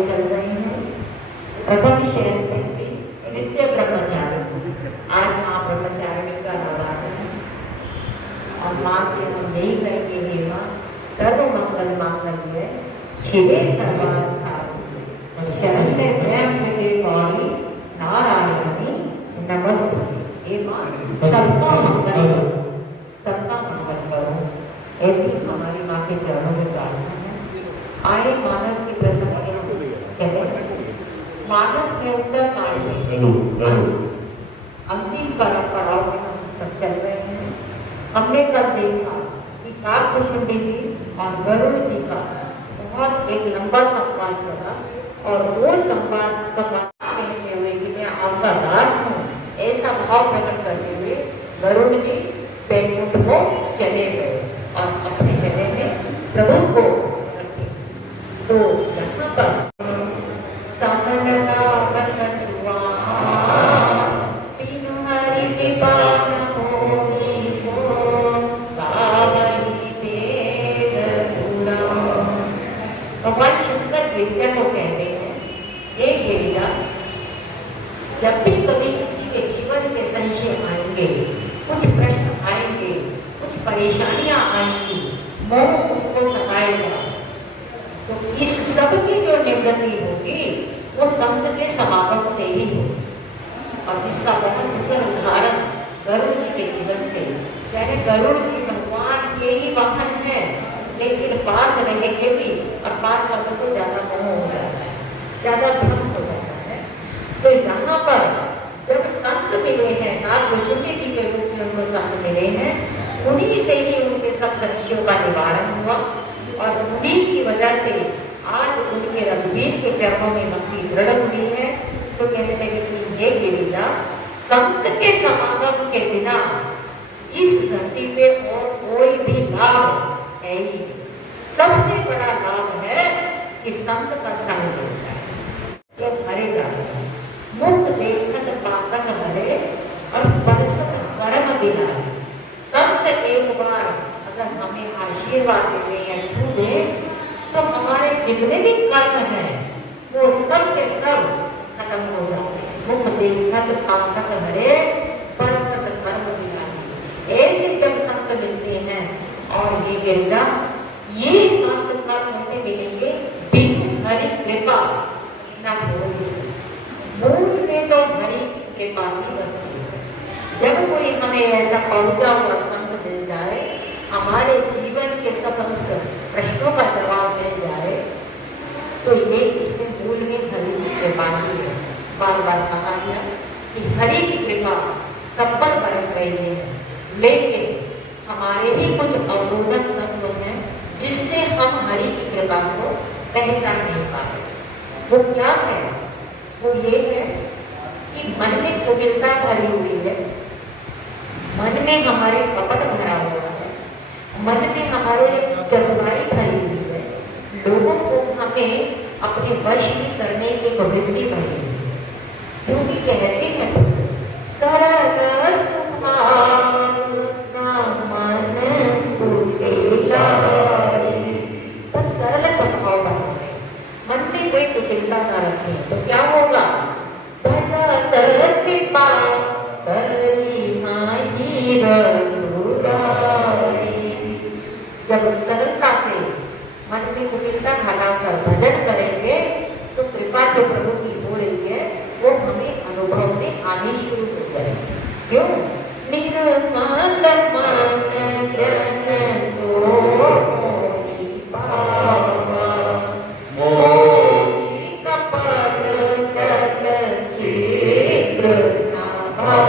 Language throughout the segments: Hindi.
चल रही हैं। प्रथम शहर में नित्य ब्रह्मचारी, आज माँ ब्रह्मचारिणी का नवरात्र है और माँ से हम यही करेंगे, हे माँ सर्व मंगल मांगल्ये शिवे सर्वार्थ साधिके शरण्ये त्र्यंबके गौरी नारायणी नमस्ते। हे माँ सबका मंगल करो, सबका मंगल करो, ऐसी हमारी माँ के चरणों में प्रार्थना है। आए मानस की प्रसंग चले, मानस में उत्तर अंतिम पड़ाव में हम सब चल रहे हैं। हमने कल देखा कि काकभूषुंडी जी और गरुड़ जी का बहुत एक लंबा संवाद चला और वो संवाद कहते हुए कि मैं आपका दास हूँ, ऐसा भाव प्रकट करते हुए गरुड़ जी बैकुंठ को चले गए और अपने हृदय में प्रभु को रखे। तो यहाँ पर जब भी कभी किसी के जीवन के संशय आएंगे, कुछ प्रश्न आएंगे, कुछ परेशानियां आएंगी, मोह उनको सताएगा, तो इस सब की जो निवृत्ति होगी वो संत के समागम से ही होगी। और जिसका बहुत सुंदर उदाहरण गरुड़ जी के जीवन से, चाहे गरुड़ जी भगवान के ही वाहन है, लेकिन पास रहेंगे भी और पास वालों को ज्यादा मोह हो जाता है, ज्यादा भ्रम हो जाता है। तो यहाँ पर जब संत मिले हैं, काकभूषुंडी जी के रूप में उनको संत मिले हैं, उन्हीं से ही उनके सब संशयों का निवारण हुआ और उन्हीं की वजह से आज उनके रघुवीर के चरणों में भक्ति दृढ़ हुई है। तो कहने लगे कि ये गिरिजा संत के समागम के बिना इस धरती पे और कोई भी लाभ है ही नहीं। सबसे बड़ा लाभ है कि संत का संग हो जाए, ये हरे जाते हैं। मुक्त देखत पाकत हरे और परसत कर्म बिनाए। संत एक बार अगर हमें आशीर्वाद दे या छू दे तो हमारे जितने भी कर्म हैं वो सब के सब खत्म हो जाते हैं। मुक्त देखत पाकत हरे परसत कर्म बिनाए। ऐसे जब संत मिलते हैं और ये गिरजा ये संत कर्म से मिलेंगे बिनु हरि कृपा न कोई। मूल में तो हरि के पानी बसती है। जब कोई हमें ऐसा पहुंचा हुआ संत मिल जाए, हमारे जीवन के समस्त प्रश्नों का जवाब मिल जाए, तो ये इसमें मूल में हरि की कृपा ही है। बार बार कहा गया कि हरि की कृपा सब पर बरस रही है, लेकिन हमारे भी कुछ अवरोधक तत्व हैं जिससे हम हरि की कृपा को पहचान नहीं पाते। वो क्या है? वो ये है कि मन में कुटिलता भरी हुई है, मन में हमारे कपट भरा हुआ है, मन में हमारे चतुराई भरी हुई है, लोगों को हमें अपने वश में करने की वृत्ति भरी हुई है। क्योंकि कहते हैं सरल सुभाव मन कुटिला, तो सरल स्वभाव बना है, मन में कोई कुटिलता न रखे तो क्या होगा? भजत कृपा कीर्तन हटाकर भजन करेंगे तो कृपा जो प्रभु की हो रही है वो हमें अनुभव में आनी शुरू हो जाएगी। क्यों? निर्मल मन जन सोई पावा, मोहि कपट छल छिद्र नावा।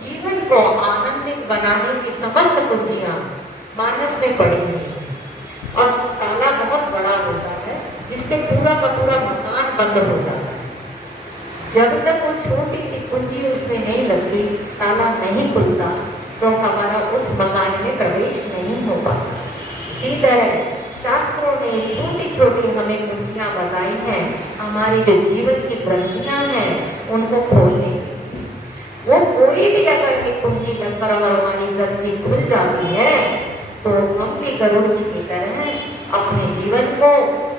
जीवन को आनंदित बनाने की समस्त कुंजियां मानस में पड़ी है और ताला बहुत बड़ा होता है जिससे पूरा का पूरा मकान बंद हो जाता है। जब तक वो छोटी सी कुंजी उसमें नहीं लगती, ताला नहीं खुलता, तो हमारा उस मकान में प्रवेश नहीं हो पाता। इसी तरह शास्त्रों ने छोटी छोटी हमें कुंजियां बताई हैं हमारी जो जीवन की ग्रंथियां हैं उनको खोलने की। वो कोई भी अगर एक कुंजी लगकर हमारी ग्रंथि खुल जाती है तो हम भी गरुड़ जी की तरह अपने जीवन को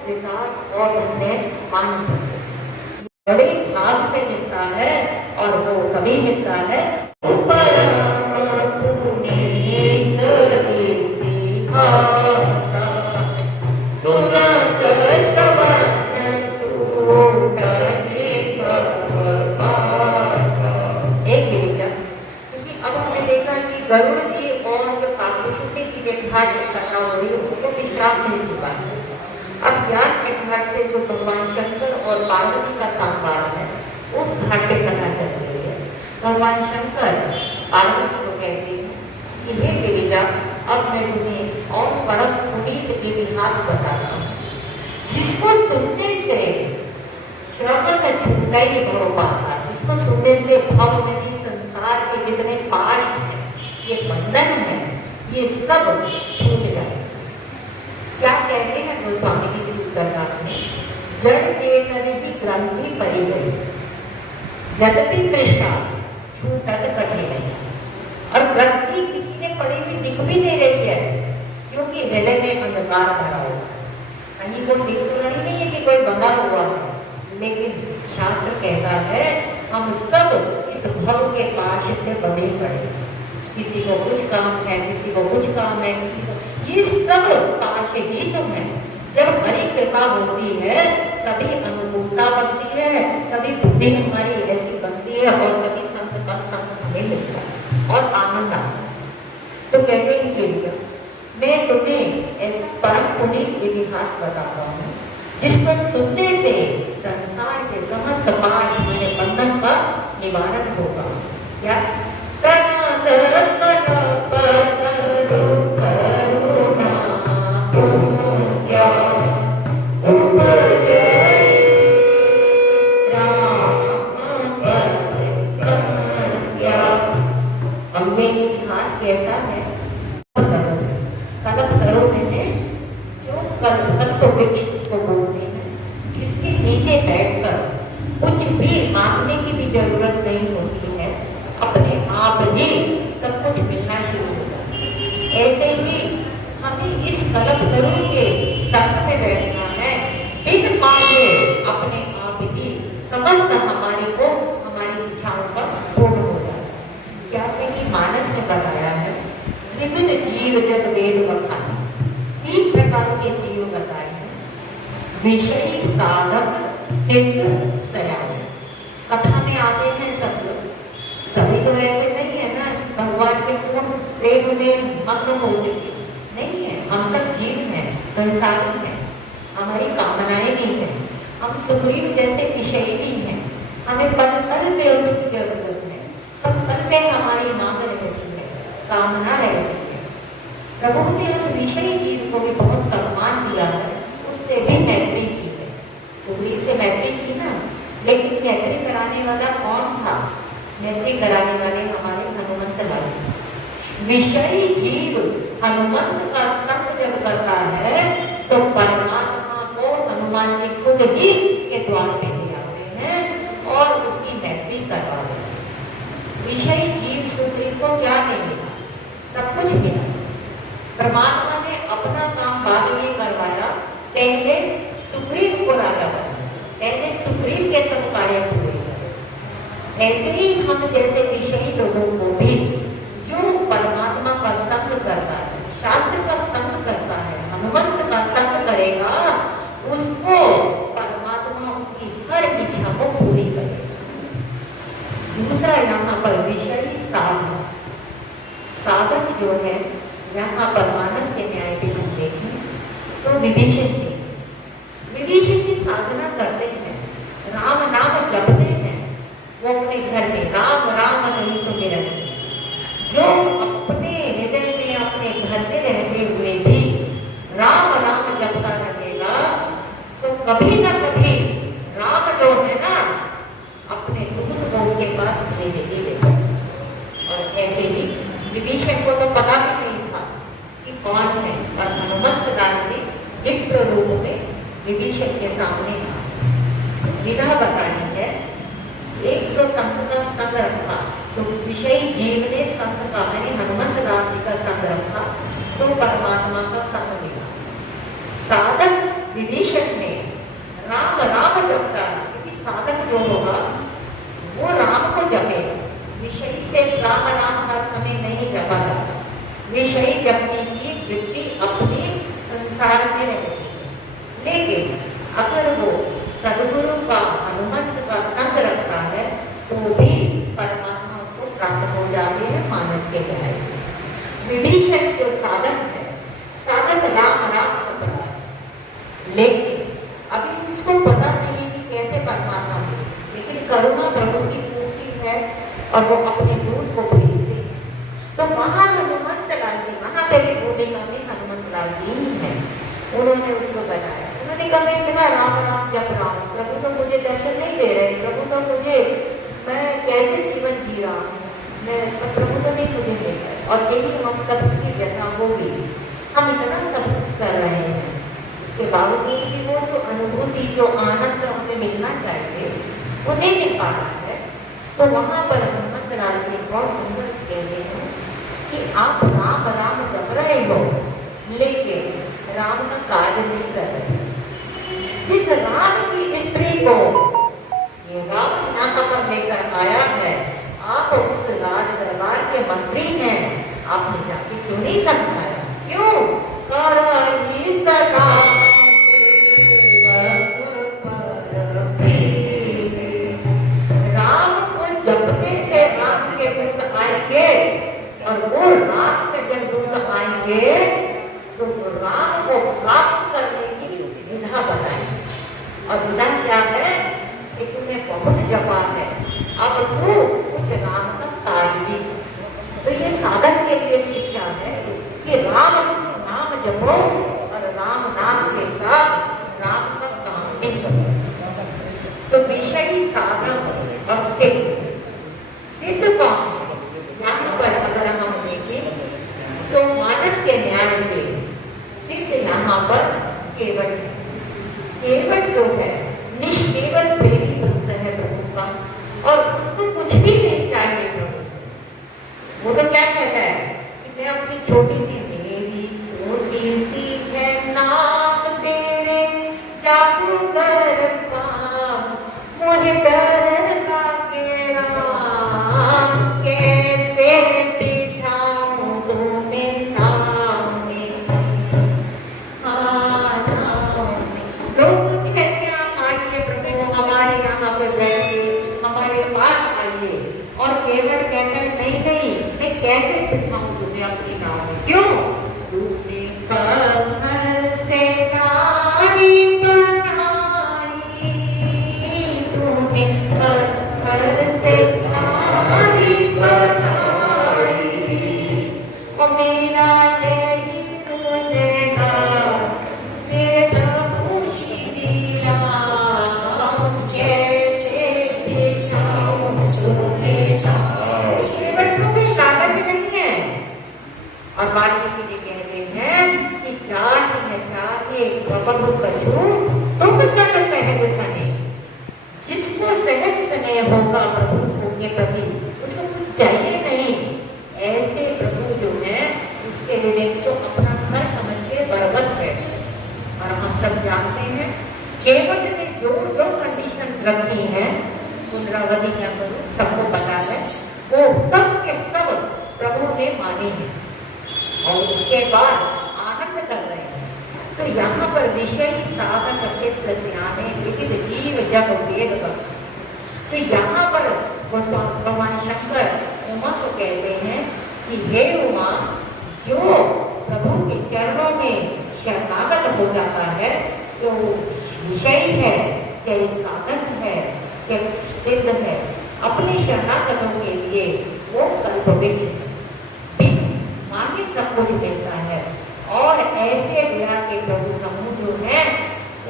विकास और धन्य मान सकते हैं। बड़े भाग से मिलता है और वो कभी मिलता है गरुड़ जी और जो काकुशुंडी जी के घाट कथा हो रही है उसको भी श्राप मिल चुका है। अब ज्ञान के घाट से जो भगवान शंकर और पार्वती का संवाद है उस घाट पे कथा चल रही है। भगवान शंकर पार्वती को कहते हैं कि हे गिरिजा, अब मैं तुम्हें और बड़ा पुनीत इतिहास बताता हूँ जिसको सुनने से श्रवण छूटा ही भव पासा, जिसको सुनने से भव नदी संसार के जितने पाश हैं, ये बंधन है, ये सब छूट जाए। क्या कहते हैं गोस्वामी जी इसी प्रकार में, जड़ चेतन भी ग्रंथि पड़ी गई, जद भी कृष्णा छूटत कठिन नहीं। और ग्रंथि किसी ने पड़ी हुई दिख भी नहीं रही है क्योंकि हृदय में अंधकार भरा हुआ है। कहीं कोई दिख तो नहीं है कि कोई बंधा हुआ है, लेकिन शास्त्र कहता है हम सब इस भव के पाश से बंधे पड़े। किसी को कुछ काम है, किसी को कुछ काम है, किसी को, ये सब पाश ही तुम है। जब हरि कृपा होती है कभी अनुकूलता बनती है, कभी बुद्धि हमारी ऐसी बनती है और कभी संत का संग हमें मिलता है और आनंद आता है। तो कहते हैं गिरिजा, मैं तुम्हें ऐसा परम पुनीत इतिहास बताता हूँ जिसको सुनने से संसार के समस्त पाश मेरे बंधन का निवारण होगा। क्या? इतिहास कैसा है? कल्पतरु में जो कल्प वृक्ष इसको बोलते हैं, जिसके नीचे बैठकर कुछ भी मांगने की भी जरूरत नहीं होती है, अपने आप ही सब कुछ मिलना शुरू हो जाता है। ऐसे ही हमें इस कल्पतरु के संग में बैठना है, बिन मांगे अपने आप ही समस्त हमारे को हमारी इच्छाओं का पूर्ण हो जाता है। क्या है कि मानस में बताया है विविध जीव जब वेद बखाने, 3 प्रकार के जीव बताए हैं, विषयी, साधक, सिद्ध, सयान। कथा में आते हैं सब लोग, सभी तो ऐसे नहीं है ना भगवान के पूर्ण प्रेम में मग्न हो चुके, नहीं है। हम सब जीव हैं, संसारी हैं, हमारी कामनाएं भी हैं, हम सुग्रीव जैसे विषयी भी हैं, हमें पल पल में उसकी जरूरत है, पल पल में हमारी मांग रहती है, कामना रहती है। प्रभु ने उस विषयी जीव को भी बहुत सम्मान दिया है, उससे भी मैत्री की है। सुग्रीव से मैत्री की ना, लेकिन मैत्री कराने वाला कौन था? मैत्री कराने वाले हमारे हनुमंत लाल जी। विषयी जीव हनुमंत का संग जब करता है तो परमात्मा को हनुमान जी खुद ही इसके द्वार पे ले आते हैं और उसकी मैत्री करवाते हैं। विषयी जीव सुग्रीव को क्या नहीं मिला? सब कुछ मिला। परमात्मा ने अपना काम बाद में करवाया, पहले सुग्रीव को राजा बनाया, पहले सुग्रीव के सब कार्य पूरे करे। ऐसे ही हम जैसे विषयी लोगों को भी जो परमात्मा का संग करता है, शास्त्र का संग करता है, हनुमंत का संग करेगा दूसरा यहाँ पर विषयी साधन, साधक जो है यहाँ पर मानस के न्याय पे हम देखें तो विभीषण जी साधना करते हैं, राम नाम जपते हैं, वो अपने घर में राम राम नहीं सुने रहते। जो अपने हृदय में अपने घर में रहते हुए भी राम राम जपता रहेगा तो कभी ना कभी राम जो है ना अपने दूत को उसके पास भेजेगी देगा। और ऐसे ही विभीषण को तो पता भी नहीं था कि कौन है, और हनुमंत लाल जी चित्र रूप में विभीषण के सामने विधा बताई है। एक तो संत का संग रखा, विषयी जीव ने संत का यानी हनुमंत लाल जी का संग रखा तो परमात्मा का संग मिला। साधक विभीषण ने राम राम जपता, क्योंकि साधक जो होगा वो राम को जपेगा, विषयी से राम राम हर समय नहीं जपा जाता। विषयी जपने की वृत्ति अपने संसार में रहती है, लेकिन अगर वो सदगुरु का हनुमंत का संग रखता है तो भी परमात्मा उसको प्राप्त हो जाते हैं मानस के न्याय से। विभीषण जो साधक है, साधक राम राम जप रहा है, लेकिन अभी इसको पता नहीं है कि कैसे परमात्मा है, लेकिन करुणा प्रभु की पूर्ति है और वो अपने दूत को भेजते हैं। तो वहाँ हनुमंत लाल जी, वहाँ पे भी भूमिका में हनुमंत लाल जी ही है, उन्होंने उसको बताया। उन्होंने कहा मैं बिना राम राम जप रहा हूँ, प्रभु तो मुझे दर्शन नहीं दे रहे, प्रभु तो मुझे, मैं कैसे जीवन जी रहा हूँ, मैं प्रभु तो नहीं मुझे मिल रहा है। और यही हम सब की व्यथा होगी, हम इतना सब कुछ कर रहे हैं, इसके बावजूद भी वो जो अनुभूति जो आनंद हमें मिलना चाहिए वो नहीं मिल पा रहा है। तो वहाँ पर हनुमंत लाल जी बहुत सुंदर कहते हैं कि आप राम राम जप रहे हो लेकिन राम का कार्य नहीं कर रहे। जिस राम की स्त्री को ये राम यहाँ पर लेकर आया है, आप उस राज दरबार के मंत्री हैं, आपने जाके क्यों नहीं समझाया? क्यों? राम को जपने से राम के दूत आएंगे, और वो राम के जब दूत आएंगे तो राम को प्राप्त करने की विधा बताई। और विधा क्या है कि तुम्हें बहुत जपा है, अब तू कुछ राम का ताज भी। तो ये साधक के लिए शिक्षा है कि राम नाम जपो और राम नाम के साथ राम का काम भी करो। तो विषयी साधक और सिद्ध कौन है? यहाँ पर अगर हम देखें तो मानस के न्याय में सिद्ध यहाँ पर केवल है। केवल जो है निष्केवल प्रेमी भक्त है प्रभु का, और उसको कुछ भी नहीं चाहिए प्रभु से। वो तो क्या कहता है कि मैं अपनी छोटी सी, मेरी छोटी सी है नाम तेरे जादूगर काम, मुझे डर लागे राम, कैसे बिठाऊं तुम्हें नाम में। लोग कहते हैं आप आइए प्रभु हमारे यहाँ पर बैठिए, हमारे पास आइए, और केवल कहते हैं नहीं नहीं मैं कैसे बिठाऊं तुम्हें अपनी नाम में। क्यों? तूने पत्थर से नारी बनाई, तूने पत्थर से नारी बनाई, और मेरा यही तुझे नाम, मेरे प्रभु श्री राम, कैसे बिठाऊं तुम्हें नाम। केवल तो कोई कागज नहीं है। और वाल्मीकि जी कहते हैं कि चाहे प्रभु कछु तुम संग सहज सने। जिसको सहज सने होगा प्रभु के प्रति, उसको कुछ चाहिए नहीं। ऐसे प्रभु जो है उसके हृदय को अपना घर समझ के बरबस बैठे। और हम सब जानते हैं केवल ने जो जो कंडीशंस रखी हैं, पुनरावृत्ति क्या करूं, सबको पता है, वो सब के सब प्रभु ने माने हैं और उसके बाद आनंद कर रहे हैं। तो यहाँ पर विषयी साधक सिद्ध सियाने विदित जीव जग वेद। तो यहाँ पर भगवान शंकर उमा को कहते हैं कि हे उमा, जो प्रभु के चरणों में शरणागत हो जाता है, जो विषय है, चाहे साधन है, चाहे सिद्ध है, अपने शरणागतों के लिए वो कल्पवृक्ष मांगे सब कुछ मिलता है। और ऐसे दया के प्रभु समूह जो है,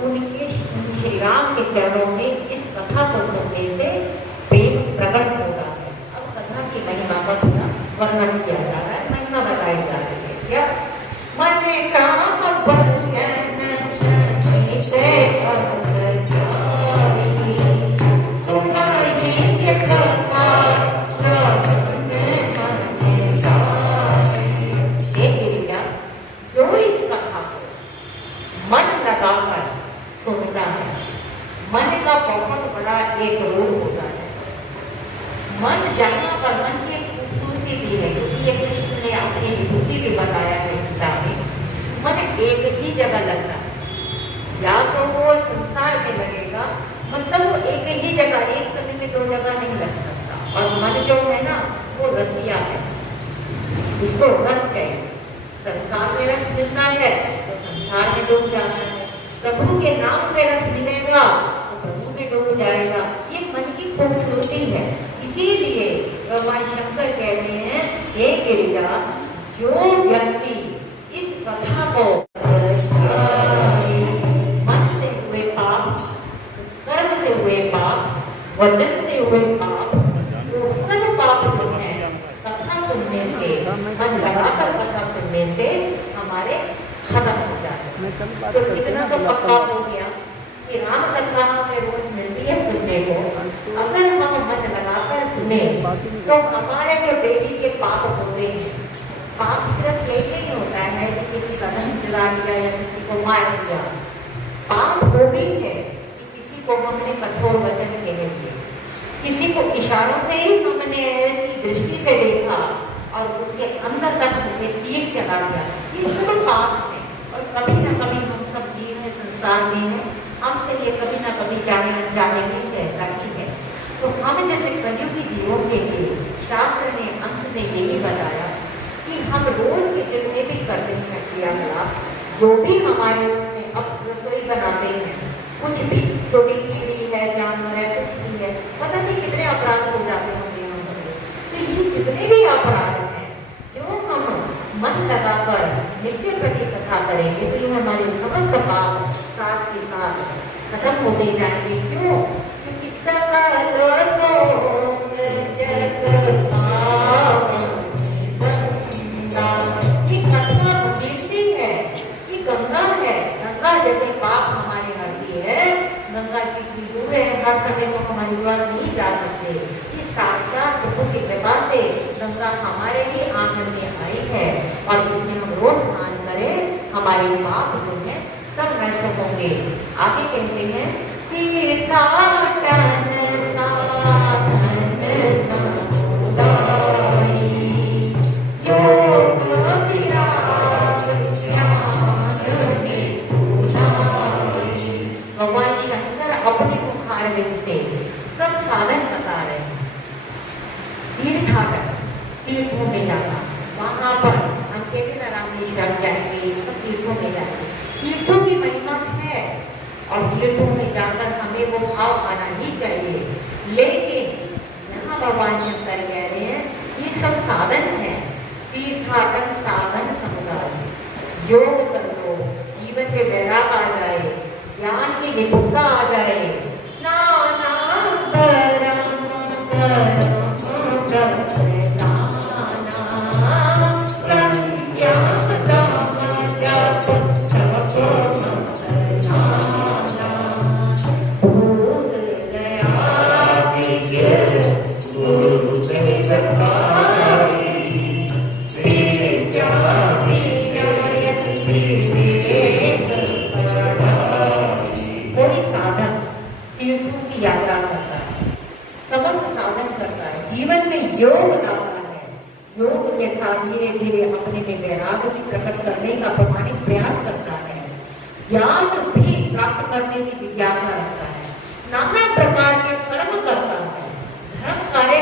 उनके श्री राम के चरणों में इस कथा को सुनने से प्रेम प्रकट होता है। अब कथा की महिमा का पूरा वर्णन किया जा रहा है, महिमा बताई जा रही है। क्या मन काम बचन से जो इस कथा को मन लगाकर सुनता है, मन का बहुत बड़ा एक रोग होता है। मन जहाँ पर मन की खूबसूरती भी है, क्योंकि ये कृष्ण ने अपनी विभूति भी बताया है गीता में, मन एक ही जगह लगता है। या तो वो संसार में लगेगा, मतलब वो एक ही जगह, एक समय में दो जगह नहीं लग सकता। और मन जो है ना, वो रसिया है, उसको रस चाहिए। संसार में रस मिलता है तो संसार में डूब जाता है, प्रभु के नाम में रस मिलेगा तो प्रभु में डूब जाएगा। ये मन की खूबसूरती है। इसीलिए भगवान शंकर कहते हैं, हे गिरिजा, जो व्यक्ति इस कथा को मन से हुए पाप, कर्म से हुए पाप, वचन से हुए पाप, वो सब पाप जो है कथा सुनने से, मन लगाकर कथा सुनने से हमारे खत्म हो जाए। तो कितना तो पक्का हो गया कि राम कथा हमें रोज मिलती है सुनने को। अगर हम मन लगाकर सुने तो हमारे जो डेली के पाप होते हैं, पाप सिर्फ यही नहीं होता है कि किसी का धन चुरा लिया या किसी को मार दिया। पाप वो भी है कि किसी को हमने कठोर वचन कह दिए, किसी को इशारों से ही हमने ऐसी दृष्टि से देखा और उसके अंदर तक हमने तीर चला दिया। ये सब पाप है। और कभी ना कभी हम सब जीव हैं, संसार में हैं, हमसे ये कभी ना कभी जाने अनजाने में रहता ही है। तो हम जैसे कलयुगी जीवों के लिए शास्त्र ने अंत में यही बताया कि हम रोज के जितने भी करते हैं क्रियाकलाप, जो भी हमारे उसमें, अब रसोई बनाते हैं, कुछ भी छोटी कीड़ी है, जानवर है, कुछ भी है, पता नहीं कितने अपराध हो जाते होंगे हमसे। तो ये जितने भी अपराध हैं, जो हम मन लगाकर नित्य प्रति कथा करेंगे तो ये हमारे समस्त पाप साथ के साथ खत्म होते जाएंगे। क्यों? क्योंकि सकल लोक जग ये कथा मिलती है, ये गंगा है। गंगा जैसे पाप हमारे हरती है, गंगा जी की दूर है, हर समय को हमारी द्वार नहीं जा सकते। ये साक्षात प्रभु की कृपा से गंगा हमारे ही आंगन में आई है और जिसमें हम रोज स्नान करें, हमारे पाप जो है सब नष्ट होंगे। आगे कहते हैं भगवान शंकर अपने मुखारविंद से सब साधन बता रहे हैं। तीर्थाटन, तीर्थों में जाना, वहां पर हम कहते ना रामेश्वर जाएंगे, सब तीर्थों में जाएंगे। तीर्थों की महिमा है और तीर्थों में जाकर हमें वो भाव आना ही चाहिए। लेकिन यहाँ भगवान शंकर कह रहे हैं ये सब साधन है। तीर्थाटन साधन समुदाय, योग कर लो, जीवन में वैराग आ जाए, ज्ञान की निपुणता आ जाए। नाना कोई साधक तीर्थों की यात्रा करता है, समस्त साधन करता है, जीवन में योग लाता है। योग के साथ धीरे धीरे अपने में वैराग भी प्रकट करने का प्रमाणिक प्रयास करता है, ज्ञान भी प्राप्त करने की जिज्ञासा रखता है, नाना प्रकार के कर्म करता है, धर्म कार्य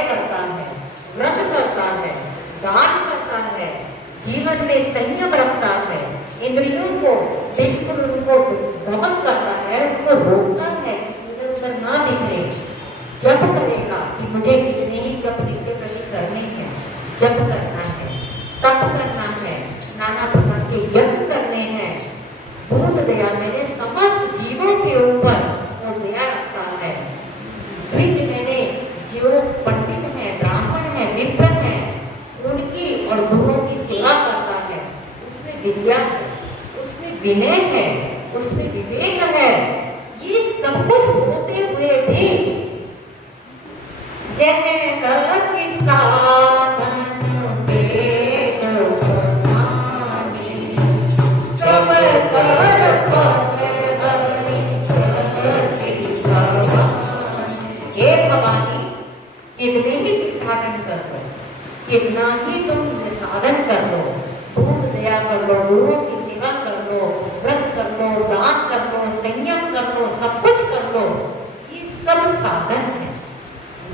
में संयम रखता है, इंद्रियों को बिल्कुल उनको दमन करता है, उनको रोकता है इधर उधर ना बिखरे। जप करेगा कि मुझे कितने ही जप के प्रति करने हैं, जप करना है, तप करना है, नाना प्रकार के यज्ञ करने हैं। बहुत दया मैंने समस्त जीवों के ऊपर वो दया रखता है। द्विज मैंने जो पंडित है, ब्राह्मण है, विप्र है, उनकी और गुरुओं की सेवा करता है। उसमें विद्या है, उसमें विनय है, उसमें विवेक है। ये सब कुछ होते हुए भी जैसे कलम के साधन वेद समानी, सब कर पकड़नी सरस्वती भवानी। हे भवानी, कितने ही तीर्थाटन कर लो, कितना ही तुम साधन कर लो, भूत दया कर लो, गुरुओं की सेवा कर लो, व्रत कर लो, दान कर लो, संयम कर लो, सब कुछ कर लो, ये सब साधन है।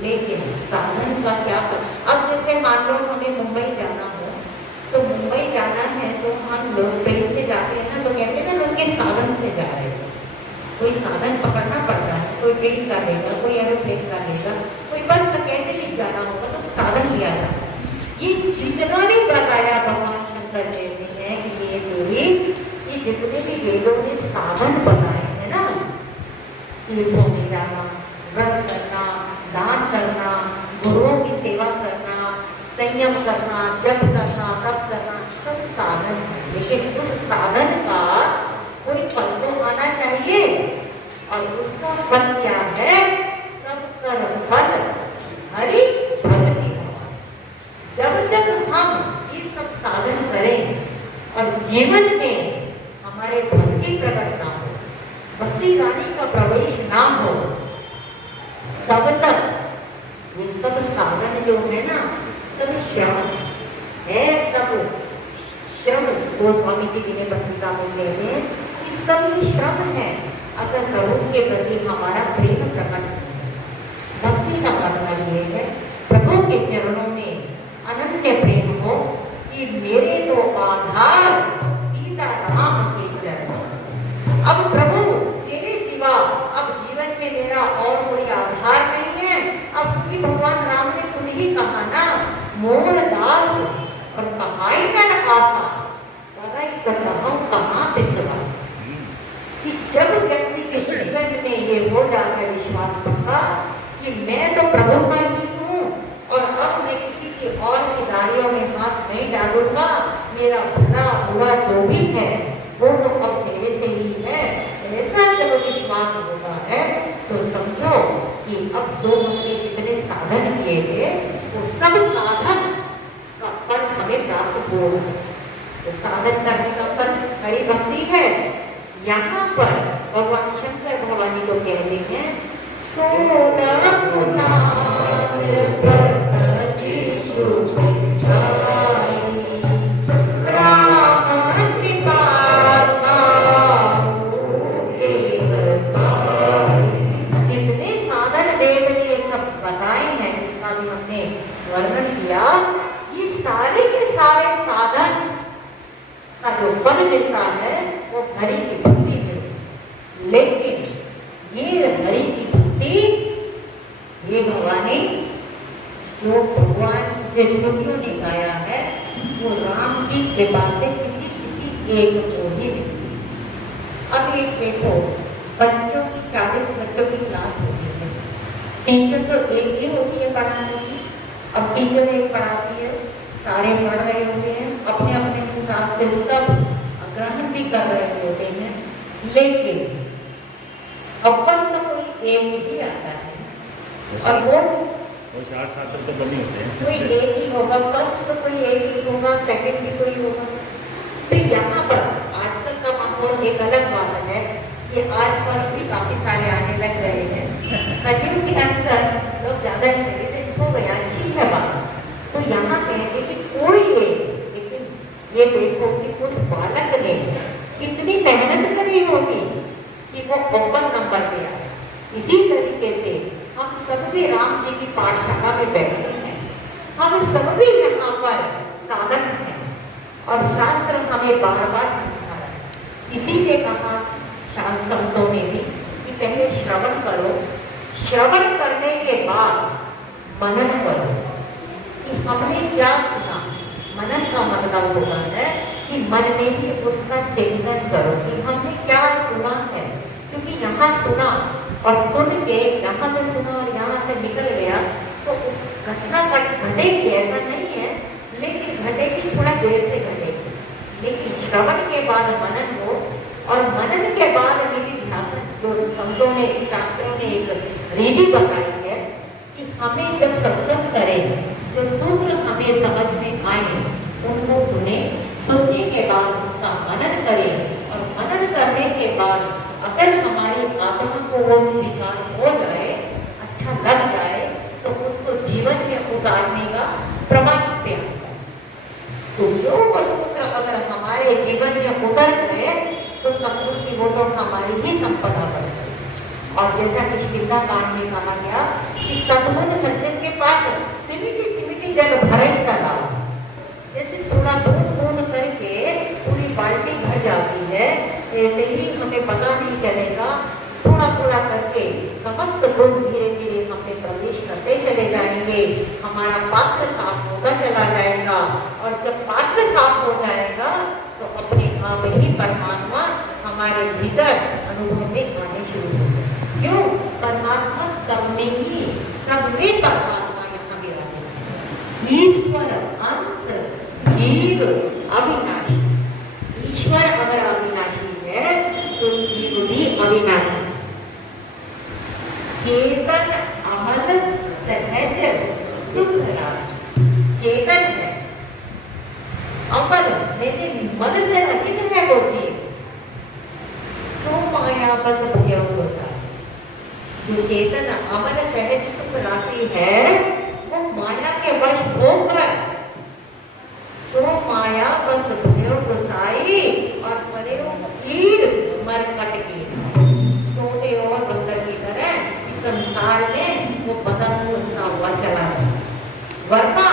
लेकिन साधन का क्या कर, अब जैसे मान लो हमें मुंबई जाना हो, तो मुंबई जाना है तो हम लोग ट्रेन से जाते हैं ना, तो कहते हैं ना लोग के साधन से जा रहे हैं। कोई साधन पकड़ना पड़ता है, कोई ट्रेन का लेगा, कोई एरोप्लेन का लेगा, कोई बस का, कैसे भी जाना होगा तो साधन किया जाता है। ये जितना भी बताया भगवान शंकर देव ने कि ये देवी, ये जितने भी वेदों ने साधन बनाए हैं ना, तीर्थों में जाना, व्रत करना, दान करना, गुरुओं की सेवा करना, संयम करना, जप करना, तप करना, सब साधन है। लेकिन उस साधन का कोई फल तो आना चाहिए, और उसका फल क्या है? सब कर फल हरि भक्ति। जब तक हम ये सब साधन करें और जीवन में हमारे भक्ति प्रकट ना हो, भक्ति रानी का प्रवेश ना हो, तब तक ये सब साधन जो है ना, सब श्रम है। सब श्रम गोस्वामी जी की पत्रिका में कहते हैं कि सब ये श्रम है। अगर प्रभु के प्रति हमारा प्रेम प्रकट है, भक्ति का मतलब ये है प्रभु के चरणों में अनन्य प्रेम हो कि मेरे तो आधार सीता राम के चरण। अब प्रभु तेरे सिवा अब जीवन में मेरा और कोई आधार नहीं है। अब क्योंकि भगवान राम ने खुद ही कहा ना, मोर दास और कहाई न आसा, कहाँ विश्वास। कि जब व्यक्ति के जीवन में ये हो जाता है विश्वास पक्का कि मैं तो प्रभु का ही हूँ, और अब मैं किसी की और की दाढ़ियों में हाथ नहीं डालूंगा, मेरा भला बुरा जो भी है वो तो अब मेरे से ही है, ऐसा जब विश्वास होता है तो समझो कि अब जो हमने जितने साधन किए थे वो सब साधन का फल हमें प्राप्त हो। तो साधन करने का फल हरि भक्ति है। यहाँ पर भगवान शंकर भवानी को कहते हैं जितने साधन वेद ने सब बताए हैं, जिसका भी हमने वर्णन किया, ये सारे के सारे साधन का जो फल मिलता है वो हरि की भक्ति में। लेकिन ये हरि की भक्ति, ये भवानी जो भगवान जो श्रुतियों ने गाया है, वो राम की कृपा से किसी किसी एक को ही मिलती। अब एक देखो, बच्चों की 40 बच्चों की क्लास होती है, टीचर तो एक ही होती है पढ़ाने की। अब टीचर एक पढ़ाती है, सारे पढ़ रहे होते हैं, अपने अपने हिसाब से सब ग्रहण भी कर रहे होते हैं, लेकिन अपन तो कोई एक ही आता है, और वो 60 छात्र तो कम ही होते हैं। कोई एक ही होगा, फर्स्ट तो कोई एक ही होगा, सेकंड भी कोई होगा। तो यहाँ पर आजकल का माहौल एक अलग बात है कि आज फर्स्ट भी काफी सारे आने लग रहे हैं। कलयुग के अंदर लोग ज्यादा इंटेलिजेंट हो गया, अच्छी है बात। तो यहाँ कहते कि कोई एक, लेकिन ये देखो कि उस बालक ने कितनी मेहनत करी होगी कि वो ओपन नंबर पे आए। इसी तरीके से हम सब भी राम जी की पाठशाला में बैठे हैं, हम सब भी यहाँ पर साधक हैं, और शास्त्र हमें बार बार समझा रहा है। इसीलिए कहा संतों ने भी कि पहले श्रवण करो, श्रवण करने के बाद मनन करो कि हमने क्या सुना। मनन का मतलब होता है कि मन में भी उसका चिंतन करो कि हमने क्या सुना है, क्योंकि यहाँ सुना और सुन के यहाँ से सुना और यहाँ से निकल गया तो घटना घटेगी ऐसा नहीं है, लेकिन घटेगी थोड़ा देर से घटेगी। लेकिन श्रवण के बाद मनन हो, और मनन के बाद निधि ध्यासन जो संतों ने शास्त्रों ने एक रीति बताई है कि हमें जब सत्संग करें, जो सूत्र हमें समझ में आए उनको सुने, सुनने के बाद उसका मनन करें, और मनन करने के बाद अगर हमारी आत्मा को वो स्वीकार हो जाए, अच्छा लग जाए, तो उसको जीवन में उतारने का प्रमाणिक प्रयास करें। तो जो वो सूत्र अगर हमारे जीवन में उतर गए तो सत्संग की वो तो हमारी ही संपदा बन गई। और जैसा कि किष्किंधा कांड में कहा गया कि सद्गुण सज्जन के पास सिमिटी सिमिटी जल भर ही तालाब, जैसे थोड़ा बूंद बूंद करके पूरी बाल्टी भर जाती है, ऐसे ही हमें पता नहीं चलेगा, थोड़ा थोड़ा करके समस्त गुण धीरे धीरे हमें प्रवेश करते चले जाएंगे, हमारा पात्र साफ होता चला जाएगा। और जब पात्र साफ हो जाएगा तो अपने आप ही परमात्मा हमारे भीतर अनुभव में आने शुरू हो जाएगा। क्यों? परमात्मा सब में ही, सब में परमात्मा यहाँ विराजमान है। ईश्वर अंश जीव अविनाशी। ईश्वर अगर अविनाशी है तो जीव भी अविनाशी। चेतन अमल सहज सुख रस। चेतन है, अमल लेकिन मन से रहित है वो जीव। सो माया बस भोग्य गोसाई। जो चेतन अमल सहज सुख राशि है वो माया के वश होकर, सो माया बस भोग्य गोसाई और परे कीड़ मरकट की, तोते और बंदर की तरह संसार में वो बदन होता हुआ चला जाए। वरना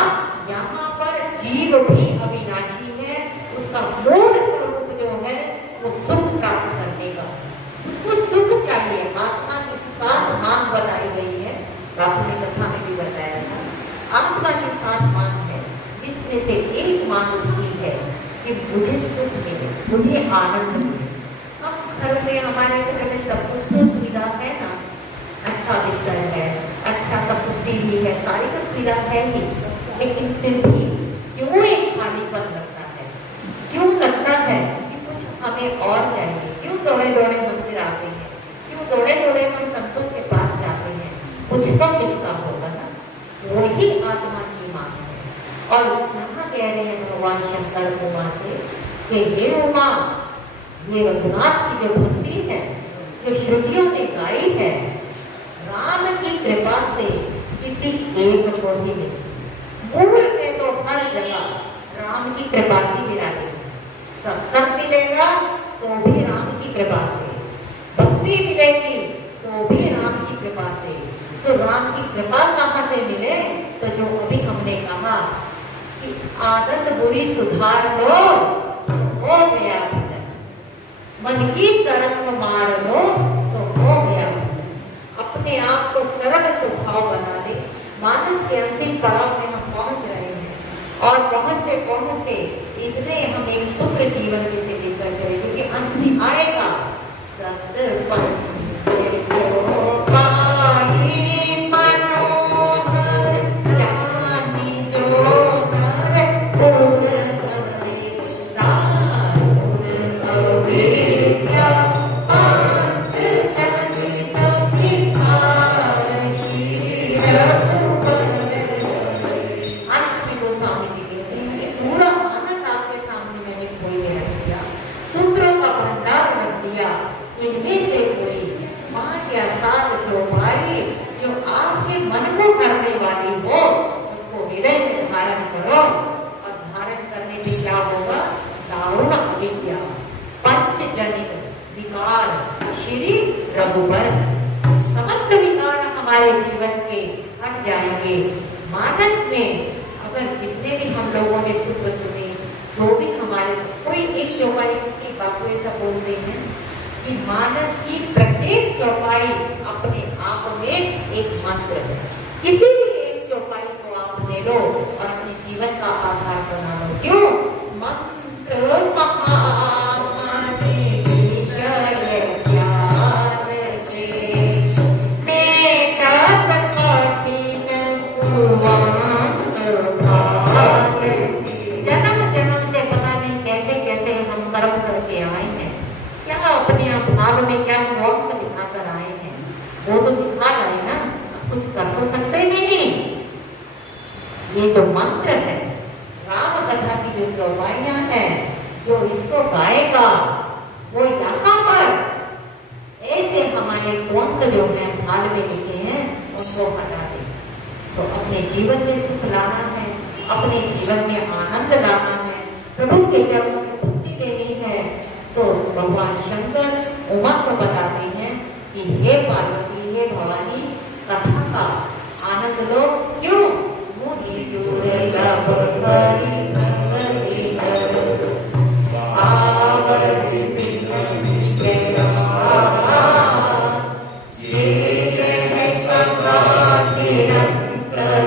यहाँ पर जीव भी अविनाशी है, उसका मूल स्वरूप जो है वो सुख प्राप्त करने का, उसको सुख चाहिए। आत्मा की 7 मांग बताई गई है, बापू ने कथा में भी बताया था। आत्मा की 7 मांग है, जिसमें से एक मांग उसकी है कि मुझे सुख मिले, मुझे आनंद मिले। हम घर में, हमारे घर में सब कुछ तो सुविधा है ना, अच्छा बिस्तर है, अच्छा सब कुछ टीवी है, सारी तो सुविधा है ही, लेकिन फिर भी क्यों एक खालीपन लगता है? क्यों लगता है कि कुछ हमें और चाहिए? क्यों दौड़े दौड़े मंदिर आते हैं? क्यों दौड़े दौड़े हम संतों के पास जाते हैं? कुछ तो मिलता होगा ना। वही आत्मा की मांग है। और यहाँ कह रहे हैं भगवान शंकर उमा से कि हे उमा, ये रघुनाथ की जो भक्ति है, जो श्रुतियों ने गाई है, राम की कृपा से किसी एक को भी नहीं। मूल में तो हर जगह राम की कृपा की विराजे। सत्संग मिलेगा तो भी राम की कृपा से, भक्ति मिलेगी तो भी राम की कृपा से। तो राम की कृपा कहाँ से मिले? तो जो अभी हमने कहा कि आदत बुरी सुधार लो तो हो गया भजन, मन की तरंग मार लो तो हो गया। अपने आप को सरल स्वभाव बना ले। मानस के अंतिम पड़ाव में हम पहुंच रहे हैं, और पहुंचते पहुंचते इतने हम एक सुख जीवन में से लेकर चलेंगे कि अंत में आएगा समस्त विकार हमारे जीवन के हट जाएंगे। मानस में अगर जितने भी हम लोगों ने सूत्र सुने, जो भी हमारे कोई एक चौपाई की बात को ऐसा बोलते हैं कि मानस की प्रत्येक चौपाई अपने आप में एक मंत्र है। किसी भी एक चौपाई को आप ले लो और अपने जीवन का आधार बना लो। क्यों? मंत्र महामणि विषय ज्ञान से मेटत कठिन कुमंत्र भाव। जन्म जन्म से पता नहीं कैसे कैसे हम कर्म करके आए हैं, क्या अपने भाव में क्या मौत दिखाकर आए हैं। वो तो दिखा रहे हैं ना, कुछ कर तो सकते नहीं। ये जो मंत्र है, राम कथा की जो चौपाइयां हैं, जो इसको गाएगा वो यहाँ पर ऐसे हमारे द्वंद जो है भाल में लिखे हैं उनको हटा दे। तो अपने जीवन में सुख लाना है, अपने जीवन में आनंद लाना है, प्रभु के चरणों में भक्ति लेनी है, तो भगवान शंकर उमा को बताते हैं कि हे पार्वती, हे भवानी, कथा का आनंद लो। क्यों? मुनि दुर्लभ करि मंगली कर, आवरि बिन केरवा, ये है कथा निरंतर,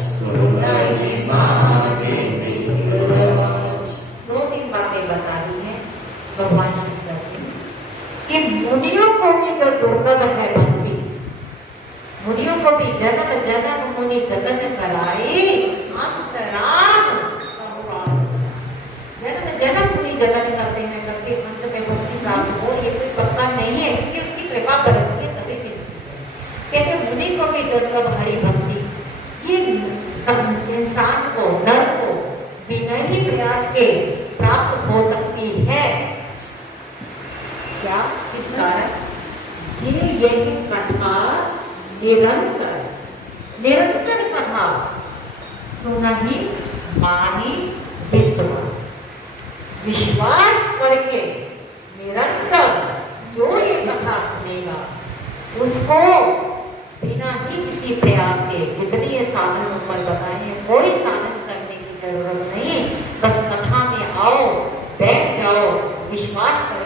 सुनहि माने विसुरवा। दो तीन बातें बता दी हैं भगवान शंकर ने कि मुनियों को भी जो दुर्लभ है भक्ति, मुनियों को भी जन्म जन्म मुनि जगत कराए अंतराम भगवान। जन्म जन्म मुनि जगत करते हैं, करके अंत में भक्ति प्राप्त हो, ये कोई पक्का नहीं है, क्योंकि उसकी कृपा बरसती है तभी भी। कहते मुनि को भी दुर्लभ हरि भक्ति, ये सब इंसान को, नर को बिना ही प्रयास के प्राप्त हो सकती है। क्या? इस कारण जी यही कथा निरंतर निरंतर कथा सुनहि मानी विश्वास, विश्वास करके निरंतर जो ये कथा सुनेगा उसको बिना ही किसी प्रयास के, जितने ये साधन ऊपर बताए हैं, कोई साधन करने की जरूरत नहीं, बस कथा में आओ, बैठ जाओ, विश्वास करो।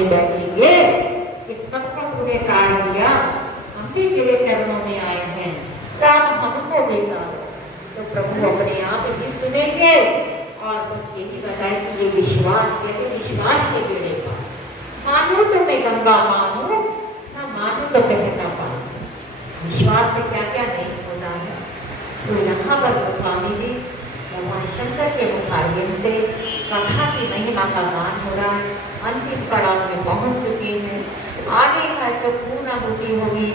बैठेंगे कि सबको तूने काट दिया, हम भी तेरे चरणों में आए हैं, राम हमको बेटा। तो प्रभु अपने आप ही सुनेंगे और बस यही बताए कि ये विश्वास, कहते विश्वास के बेड़े का, मानो तो मैं गंगा मानू, ना मानू तो बहता पानी। विश्वास से क्या क्या नहीं होता है। तो यहाँ पर स्वामी जी भगवान शंकर के मुखारबिंद से कथा की महिमा का गान हो रहा है, अंतिम पड़ाव में पहुंच चुके हैं। आगे का जो पूर्णाहुति होगी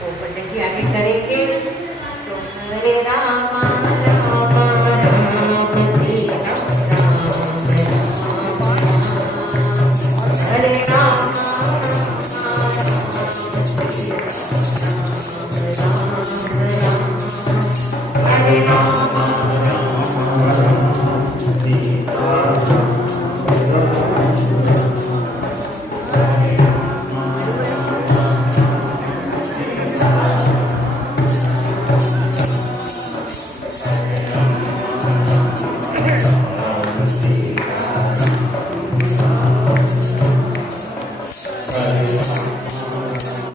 वो पंडित जी आगे करेंगे। तो हरे रामा